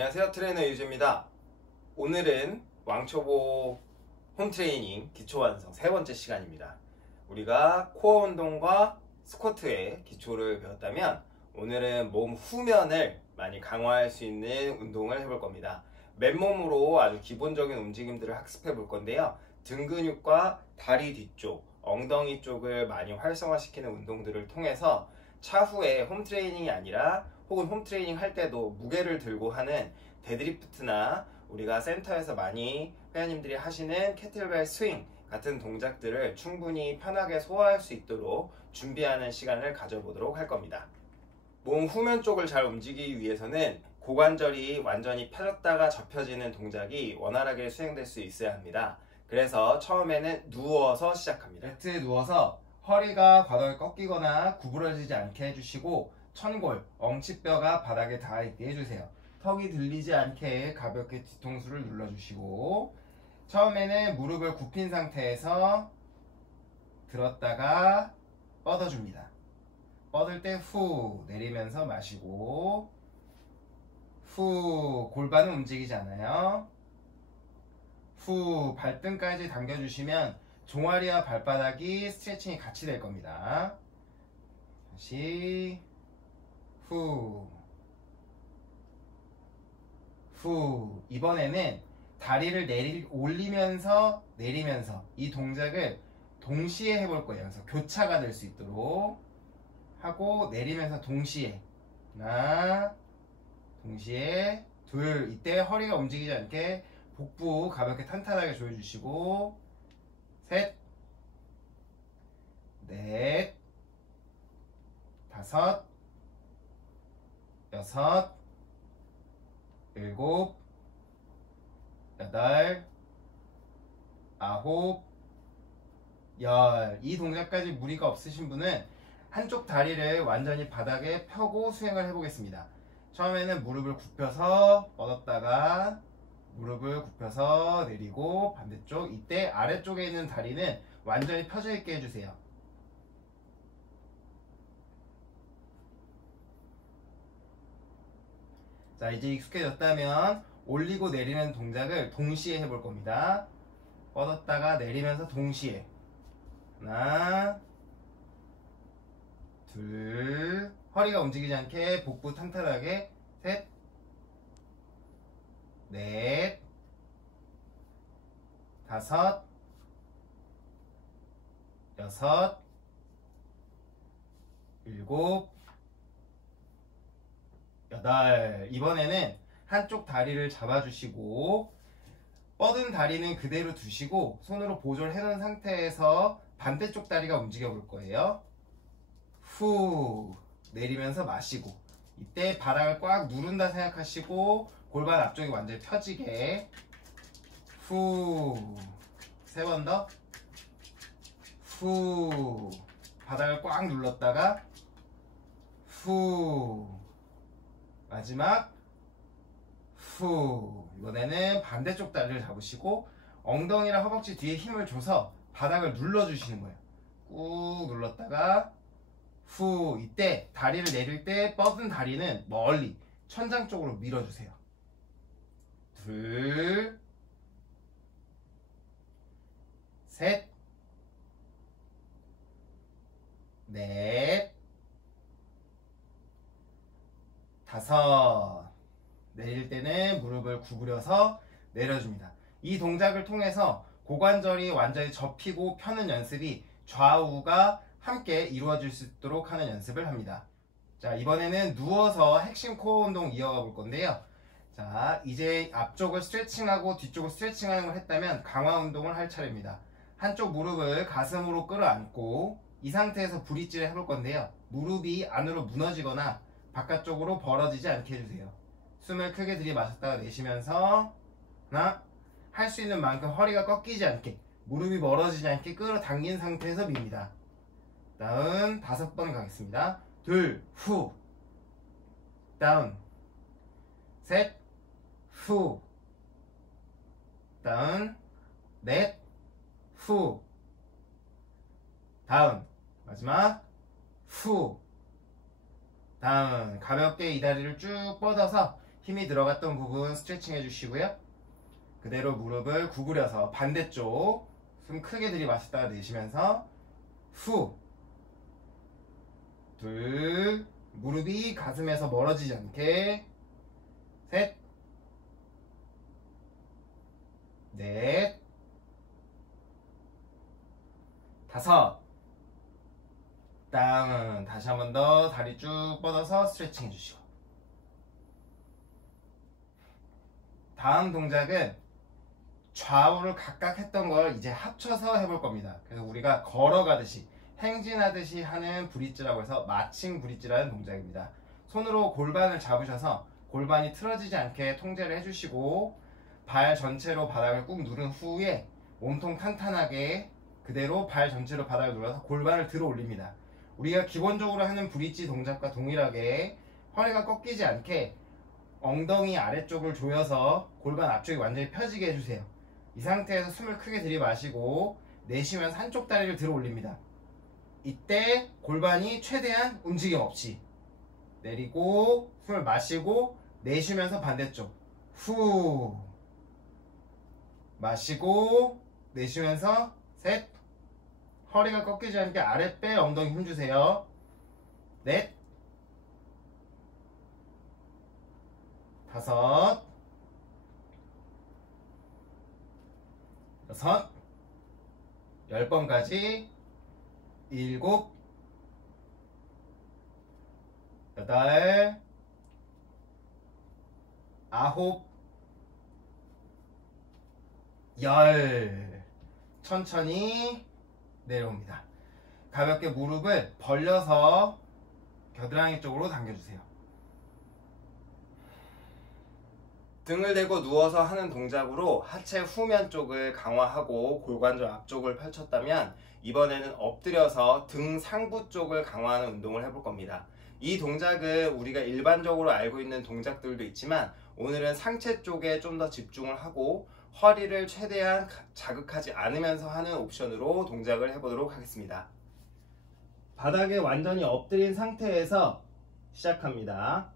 안녕하세요, 트레이너 유재입니다. 오늘은 왕초보 홈트레이닝 기초 완성 세 번째 시간입니다. 우리가 코어 운동과 스쿼트의 기초를 배웠다면 오늘은 몸 후면을 많이 강화할 수 있는 운동을 해볼 겁니다. 맨몸으로 아주 기본적인 움직임들을 학습해 볼 건데요. 등 근육과 다리 뒤쪽, 엉덩이 쪽을 많이 활성화시키는 운동들을 통해서 차후에 홈트레이닝이 아니라 혹은 홈트레이닝 할 때도 무게를 들고 하는 데드리프트나 우리가 센터에서 많이 회원님들이 하시는 캐틀벨 스윙 같은 동작들을 충분히 편하게 소화할 수 있도록 준비하는 시간을 가져보도록 할 겁니다. 몸 후면 쪽을 잘 움직이기 위해서는 고관절이 완전히 펴졌다가 접혀지는 동작이 원활하게 수행될 수 있어야 합니다. 그래서 처음에는 누워서 시작합니다. 매트에 누워서 허리가 과도하게 꺾이거나 구부러지지 않게 해주시고 천골, 엉치뼈가 바닥에 닿아있게 해주세요. 턱이 들리지 않게 가볍게 뒤통수를 눌러주시고 처음에는 무릎을 굽힌 상태에서 들었다가 뻗어줍니다. 뻗을 때 후 내리면서 마시고 후 골반은 움직이지 않아요. 후 발등까지 당겨주시면 종아리와 발바닥이 스트레칭이 같이 될 겁니다. 다시 후 이번에는 다리를 올리면서 내리면서 이 동작을 동시에 해볼 거예요. 그래서 교차가 될 수 있도록 하고 내리면서 동시에 하나 동시에 둘 이때 허리가 움직이지 않게 복부 가볍게 탄탄하게 조여주시고 셋 넷 다섯 여섯 일곱 여덟 아홉 열 이 동작까지 무리가 없으신 분은 한쪽 다리를 완전히 바닥에 펴고 수행을 해보겠습니다. 처음에는 무릎을 굽혀서 뻗었다가 무릎을 굽혀서 내리고 반대쪽 이때 아래쪽에 있는 다리는 완전히 펴져 있게 해주세요. 자 이제 익숙해졌다면 올리고 내리는 동작을 동시에 해볼 겁니다. 뻗었다가 내리면서 동시에 하나 둘 허리가 움직이지 않게 복부 탄탄하게 셋 넷 다섯 여섯 일곱 여덟 이번에는 한쪽 다리를 잡아주시고 뻗은 다리는 그대로 두시고 손으로 보조를 해놓은 상태에서 반대쪽 다리가 움직여 볼 거예요. 후 내리면서 마시고 이때 바닥을 꽉 누른다 생각하시고 골반 앞쪽이 완전히 펴지게 후 세 번 더 후 바닥을 꽉 눌렀다가 후 마지막 후 이번에는 반대쪽 다리를 잡으시고 엉덩이랑 허벅지 뒤에 힘을 줘서 바닥을 눌러주시는 거예요. 꾹 눌렀다가 후 이때 다리를 내릴 때 뻗은 다리는 멀리 천장 쪽으로 밀어주세요. 둘 셋 넷 다섯 내릴 때는 무릎을 구부려서 내려줍니다. 이 동작을 통해서 고관절이 완전히 접히고 펴는 연습이 좌우가 함께 이루어질 수 있도록 하는 연습을 합니다. 자 이번에는 누워서 핵심 코어 운동 이어가 볼 건데요. 자 이제 앞쪽을 스트레칭하고 뒤쪽을 스트레칭하는 걸 했다면 강화 운동을 할 차례입니다. 한쪽 무릎을 가슴으로 끌어안고 이 상태에서 브릿지를 해볼 건데요. 무릎이 안으로 무너지거나 바깥쪽으로 벌어지지 않게 해주세요. 숨을 크게 들이마셨다가 내쉬면서 하나 할 수 있는 만큼 허리가 꺾이지 않게 무릎이 멀어지지 않게 끌어당긴 상태에서 밉니다. 다운 5번 가겠습니다. 둘 후 다운 셋 후 다운 넷 후 다운 마지막 후 다운 가볍게 이 다리를 쭉 뻗어서 힘이 들어갔던 부분 스트레칭 해주시고요. 그대로 무릎을 구부려서 반대쪽 숨 크게 들이마셨다가 내쉬면서 후, 둘, 무릎이 가슴에서 멀어지지 않게 셋, 넷, 다섯. 다운. 다시 한 번 더 다리 쭉 뻗어서 스트레칭 해주시고. 다음 동작은 좌우를 각각 했던 걸 이제 합쳐서 해볼 겁니다. 그래서 우리가 걸어가듯이 행진하듯이 하는 브릿지라고 해서 마칭 브릿지라는 동작입니다. 손으로 골반을 잡으셔서 골반이 틀어지지 않게 통제를 해주시고 발 전체로 바닥을 꾹 누른 후에 몸통 탄탄하게 그대로 발 전체로 바닥을 눌러서 골반을 들어 올립니다. 우리가 기본적으로 하는 브릿지 동작과 동일하게 허리가 꺾이지 않게 엉덩이 아래쪽을 조여서 골반 앞쪽이 완전히 펴지게 해주세요. 이 상태에서 숨을 크게 들이마시고 내쉬면서 한쪽 다리를 들어 올립니다. 이때 골반이 최대한 움직임 없이 내리고 숨을 마시고 내쉬면서 반대쪽 후 마시고 내쉬면서 셋, 허리가 꺾이지 않게 아랫배 엉덩이 힘주세요. 넷, 다섯, 여섯, 10번까지, 일곱, 여덟, 아홉, 열. 천천히 내려옵니다. 가볍게 무릎을 벌려서 겨드랑이 쪽으로 당겨주세요. 등을 대고 누워서 하는 동작으로 하체 후면 쪽을 강화하고 골관절 앞쪽을 펼쳤다면 이번에는 엎드려서 등 상부 쪽을 강화하는 운동을 해볼 겁니다. 이 동작은 우리가 일반적으로 알고 있는 동작들도 있지만 오늘은 상체 쪽에 좀 더 집중을 하고 허리를 최대한 자극하지 않으면서 하는 옵션으로 동작을 해보도록 하겠습니다. 바닥에 완전히 엎드린 상태에서 시작합니다.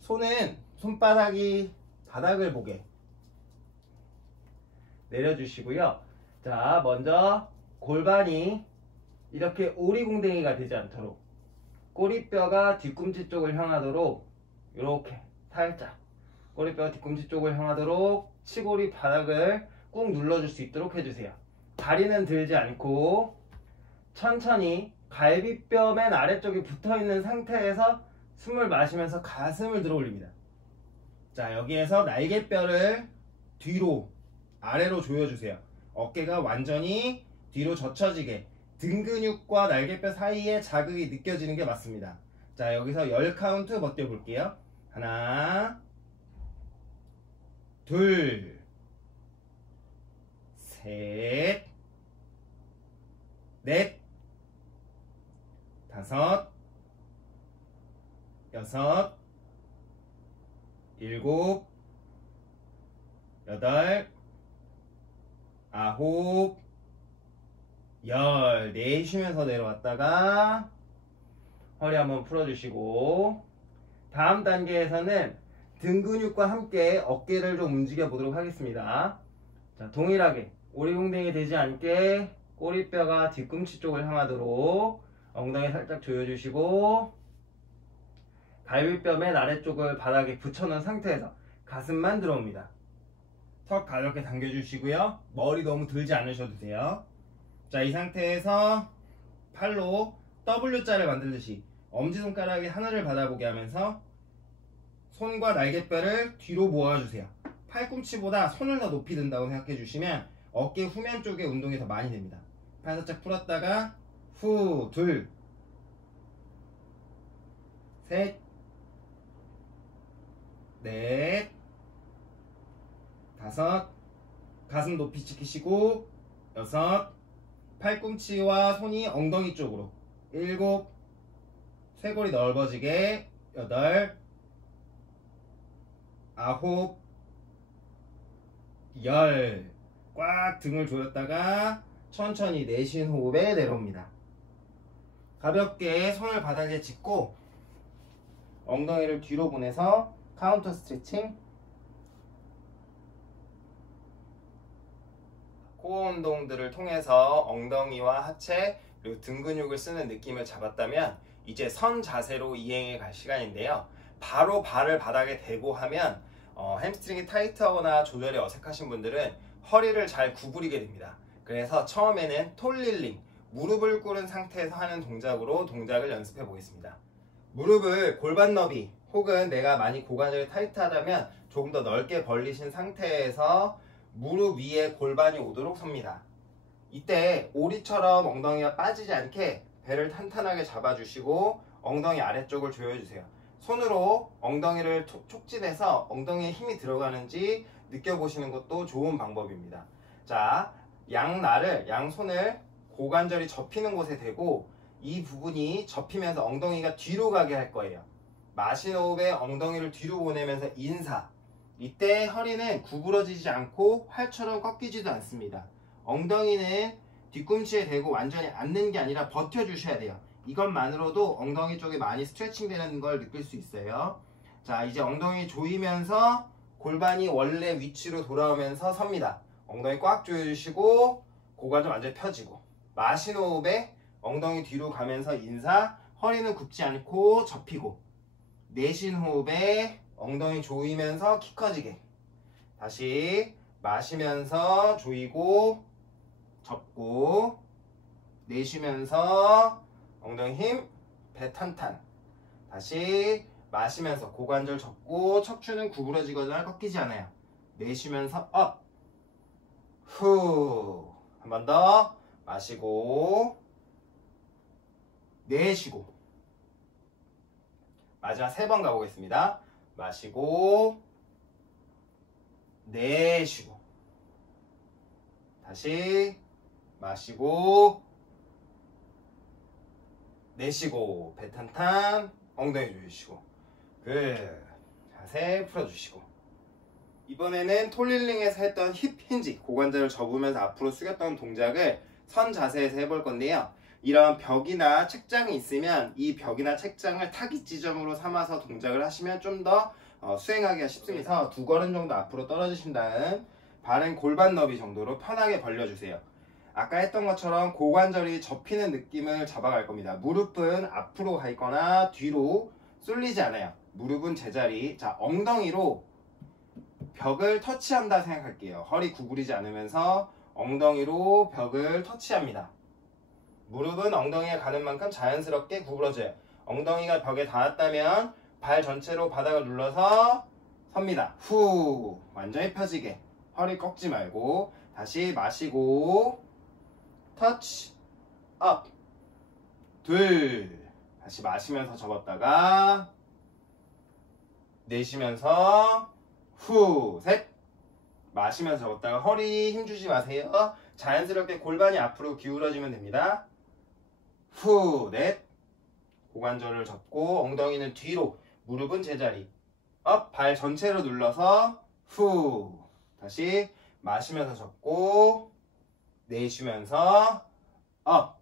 손은 손바닥이 바닥을 보게 내려주시고요. 자, 먼저 골반이 이렇게 오리궁뎅이가 되지 않도록 꼬리뼈가 뒤꿈치 쪽을 향하도록 이렇게 살짝 꼬리뼈가 뒤꿈치 쪽을 향하도록 치골이 바닥을 꾹 눌러줄 수 있도록 해주세요. 다리는 들지 않고 천천히 갈비뼈 맨 아래쪽이 붙어있는 상태에서 숨을 마시면서 가슴을 들어 올립니다. 자, 여기에서 날개뼈를 뒤로 아래로 조여주세요. 어깨가 완전히 뒤로 젖혀지게 등 근육과 날개뼈 사이에 자극이 느껴지는 게 맞습니다. 자, 여기서 10카운트 버텨볼게요. 하나, 둘, 셋, 넷, 다섯, 여섯, 일곱, 여덟, 아홉, 열. 내쉬면서 내려왔다가 허리 한번 풀어주시고 다음 단계에서는 등 근육과 함께 어깨를 좀 움직여 보도록 하겠습니다. 자, 동일하게 오리궁뎅이 되지 않게 꼬리뼈가 뒤꿈치 쪽을 향하도록 엉덩이 살짝 조여주시고 갈비뼈 맨 아래쪽을 바닥에 붙여놓은 상태에서 가슴만 들어옵니다. 턱 가볍게 당겨주시고요. 머리 너무 들지 않으셔도 돼요. 자, 이 상태에서 팔로 W자를 만들듯이 엄지손가락이 하늘을 바라보게 하면서 손과 날개뼈를 뒤로 모아주세요. 팔꿈치보다 손을 더 높이 든다고 생각해 주시면 어깨 후면 쪽에 운동이 더 많이 됩니다. 팔 살짝 풀었다가 후, 둘, 셋, 넷, 다섯, 가슴 높이 지키시고 여섯, 팔꿈치와 손이 엉덩이 쪽으로 일곱, 쇄골이 넓어지게 여덟, 아홉, 열. 꽉 등을 조였다가 천천히 내쉬는 호흡에 내려옵니다. 가볍게 손을 바닥에 짚고 엉덩이를 뒤로 보내서 카운터 스트레칭. 코어 운동들을 통해서 엉덩이와 하체 그리고 등 근육을 쓰는 느낌을 잡았다면 이제 선 자세로 이행해 갈 시간인데요. 바로 발을 바닥에 대고 하면 햄스트링이 타이트하거나 조절이 어색하신 분들은 허리를 잘 구부리게 됩니다. 그래서 처음에는 톨릴링, 무릎을 꿇은 상태에서 하는 동작으로 동작을 연습해 보겠습니다. 무릎을 골반 너비 혹은 내가 많이 고관절이 타이트하다면 조금 더 넓게 벌리신 상태에서 무릎 위에 골반이 오도록 섭니다. 이때 오리처럼 엉덩이가 빠지지 않게 배를 탄탄하게 잡아주시고 엉덩이 아래쪽을 조여주세요. 손으로 엉덩이를 촉진해서 엉덩이에 힘이 들어가는지 느껴보시는 것도 좋은 방법입니다. 자, 양손을 고관절이 접히는 곳에 대고 이 부분이 접히면서 엉덩이가 뒤로 가게 할 거예요. 마신 호흡에 엉덩이를 뒤로 보내면서 인사. 이때 허리는 구부러지지 않고 활처럼 꺾이지도 않습니다. 엉덩이는 뒤꿈치에 대고 완전히 앉는 게 아니라 버텨주셔야 돼요. 이것만으로도 엉덩이 쪽에 많이 스트레칭 되는 걸 느낄 수 있어요. 자, 이제 엉덩이 조이면서 골반이 원래 위치로 돌아오면서 섭니다. 엉덩이 꽉 조여주시고 고관절 완전히 펴지고 마신 호흡에 엉덩이 뒤로 가면서 인사. 허리는 굽지 않고 접히고 내쉰 호흡에 엉덩이 조이면서 키 커지게. 다시 마시면서 조이고 접고 내쉬면서 엉덩이 힘, 배 탄탄. 다시 마시면서 고관절 접고 척추는 구부러지거나 꺾이지 않아요. 내쉬면서 업, 후. 한 번 더 마시고 내쉬고. 마지막 3번 가보겠습니다. 마시고 내쉬고. 다시 마시고 내쉬고. 배 탄탄. 엉덩이 조이시고. 자세 풀어주시고. 이번에는 톨릴링에서 했던 힙 힌지, 고관절을 접으면서 앞으로 숙였던 동작을 선 자세에서 해볼 건데요. 이런 벽이나 책장이 있으면 이 벽이나 책장을 타깃 지점으로 삼아서 동작을 하시면 좀 더 수행하기가 쉽습니다. 2걸음 정도 앞으로 떨어지신 다음 발은 골반 너비 정도로 편하게 벌려주세요. 아까 했던 것처럼 고관절이 접히는 느낌을 잡아갈 겁니다. 무릎은 앞으로 가 있거나 뒤로 쏠리지 않아요. 무릎은 제자리. 자, 엉덩이로 벽을 터치한다 생각할게요. 허리 구부리지 않으면서 엉덩이로 벽을 터치합니다. 무릎은 엉덩이에 가는 만큼 자연스럽게 구부러져요. 엉덩이가 벽에 닿았다면 발 전체로 바닥을 눌러서 섭니다. 후. 완전히 펴지게. 허리 꺾지 말고. 다시 마시고 터치 업. 둘. 다시 마시면서 접었다가 내쉬면서 후. 셋. 마시면서 접었다가 허리 힘주지 마세요. 자연스럽게 골반이 앞으로 기울어지면 됩니다. 후. 넷. 고관절을 접고 엉덩이는 뒤로, 무릎은 제자리. 업. 발 전체로 눌러서 후. 다시 마시면서 접고 내쉬면서 업.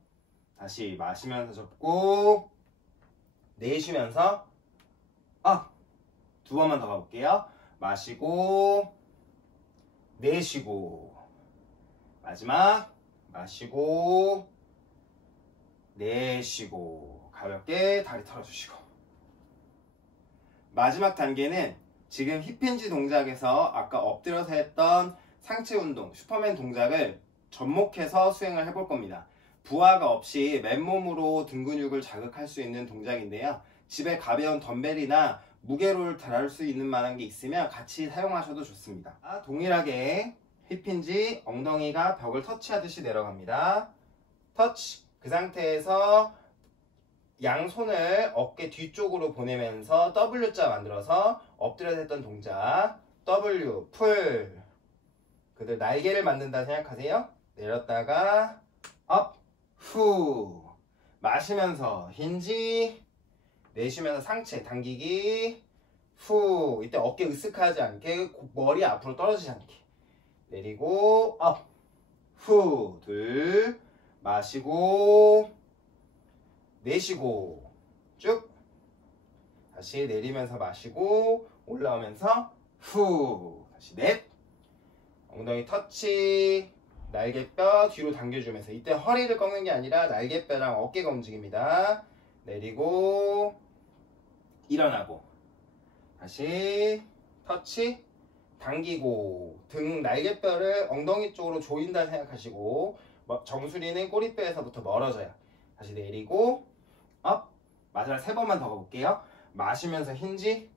다시 마시면서 접고 내쉬면서 업. 2번만 더 가볼게요. 마시고 내쉬고. 마지막 마시고 내쉬고. 가볍게 다리 털어주시고. 마지막 단계는 지금 힙힌지 동작에서 아까 엎드려서 했던 상체 운동, 슈퍼맨 동작을 접목해서 수행을 해볼 겁니다. 부하가 없이 맨몸으로 등 근육을 자극할 수 있는 동작인데요. 집에 가벼운 덤벨이나 무게를 다룰 수 있는 만한 게 있으면 같이 사용하셔도 좋습니다. 동일하게 힙힌지 엉덩이가 벽을 터치하듯이 내려갑니다. 터치. 그 상태에서 양손을 어깨 뒤쪽으로 보내면서 W자 만들어서 엎드려서 했던 동작. W, 풀. 그들 날개를 만든다 생각하세요. 내렸다가 업, 후. 마시면서 힌지. 내쉬면서 상체 당기기. 후. 이때 어깨 으쓱하지 않게, 머리 앞으로 떨어지지 않게. 내리고 업, 후. 둘. 마시고 내쉬고 쭉. 다시 내리면서 마시고 올라오면서 후. 다시 넷. 엉덩이 터치. 날개뼈 뒤로 당겨주면서, 이때 허리를 꺾는 게 아니라 날개뼈랑 어깨가 움직입니다. 내리고 일어나고 다시 터치. 당기고 등 날개뼈를 엉덩이 쪽으로 조인다 생각하시고, 정수리는 꼬리뼈에서부터 멀어져요. 다시 내리고 업. 마지막 3번만 더 가볼게요. 마시면서 힌지,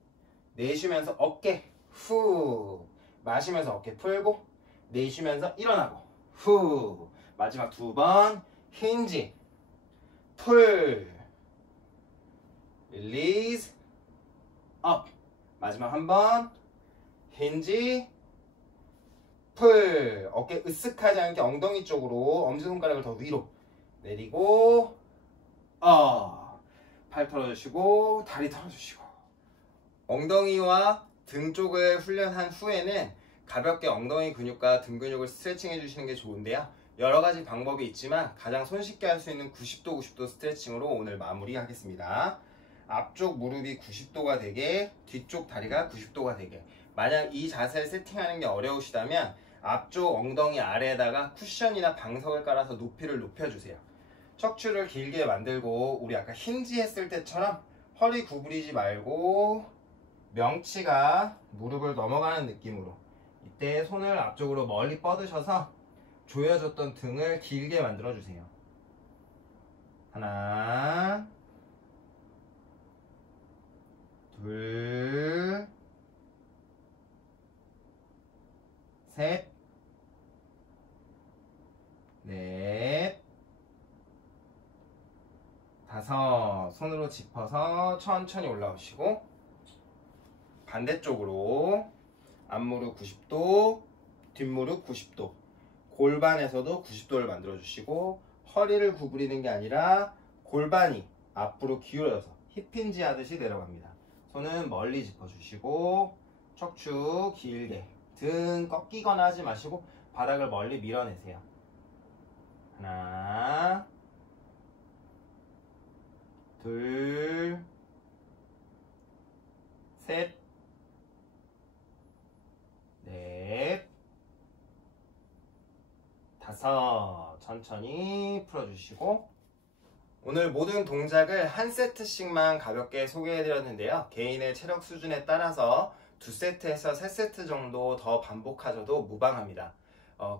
내쉬면서 어깨 후. 마시면서 어깨 풀고, 내쉬면서 일어나고 후. 마지막 2번 힌지, 풀, 릴리즈, 업. 마지막 1번 힌지, 풀. 어깨 으쓱하지 않게 엉덩이 쪽으로 엄지손가락을 더 위로 내리고 팔 털어주시고 다리 털어주시고. 엉덩이와 등 쪽을 훈련한 후에는 가볍게 엉덩이 근육과 등 근육을 스트레칭 해주시는 게 좋은데요. 여러가지 방법이 있지만 가장 손쉽게 할 수 있는 90도 90도 스트레칭으로 오늘 마무리하겠습니다. 앞쪽 무릎이 90도가 되게, 뒤쪽 다리가 90도가 되게. 만약 이 자세를 세팅하는 게 어려우시다면 앞쪽 엉덩이 아래에다가 쿠션이나 방석을 깔아서 높이를 높여주세요. 척추를 길게 만들고 우리 아까 힌지 했을 때처럼 허리 구부리지 말고 명치가 무릎을 넘어가는 느낌으로, 이때 손을 앞쪽으로 멀리 뻗으셔서 조여졌던 등을 길게 만들어주세요. 하나, 둘, 셋, 넷, 다섯. 손으로 짚어서 천천히 올라오시고, 반대쪽으로 앞무릎 90도, 뒷무릎 90도, 골반에서도 90도를 만들어 주시고, 허리를 구부리는 게 아니라 골반이 앞으로 기울어서 힙힌지 하듯이 내려갑니다. 손은 멀리 짚어주시고, 척추 길게, 등 꺾이거나 하지 마시고 바닥을 멀리 밀어내세요. 하나, 둘, 셋, 넷, 다섯. 천천히 풀어주시고, 오늘 모든 동작을 한 세트씩만 가볍게 소개해드렸는데요. 개인의 체력 수준에 따라서 2세트에서 3세트 정도 더 반복하셔도 무방합니다.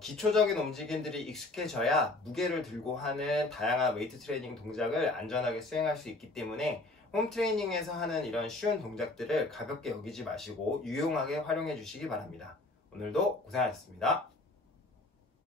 기초적인 움직임들이 익숙해져야 무게를 들고 하는 다양한 웨이트 트레이닝 동작을 안전하게 수행할 수 있기 때문에 홈 트레이닝에서 하는 이런 쉬운 동작들을 가볍게 여기지 마시고 유용하게 활용해 주시기 바랍니다. 오늘도 고생하셨습니다.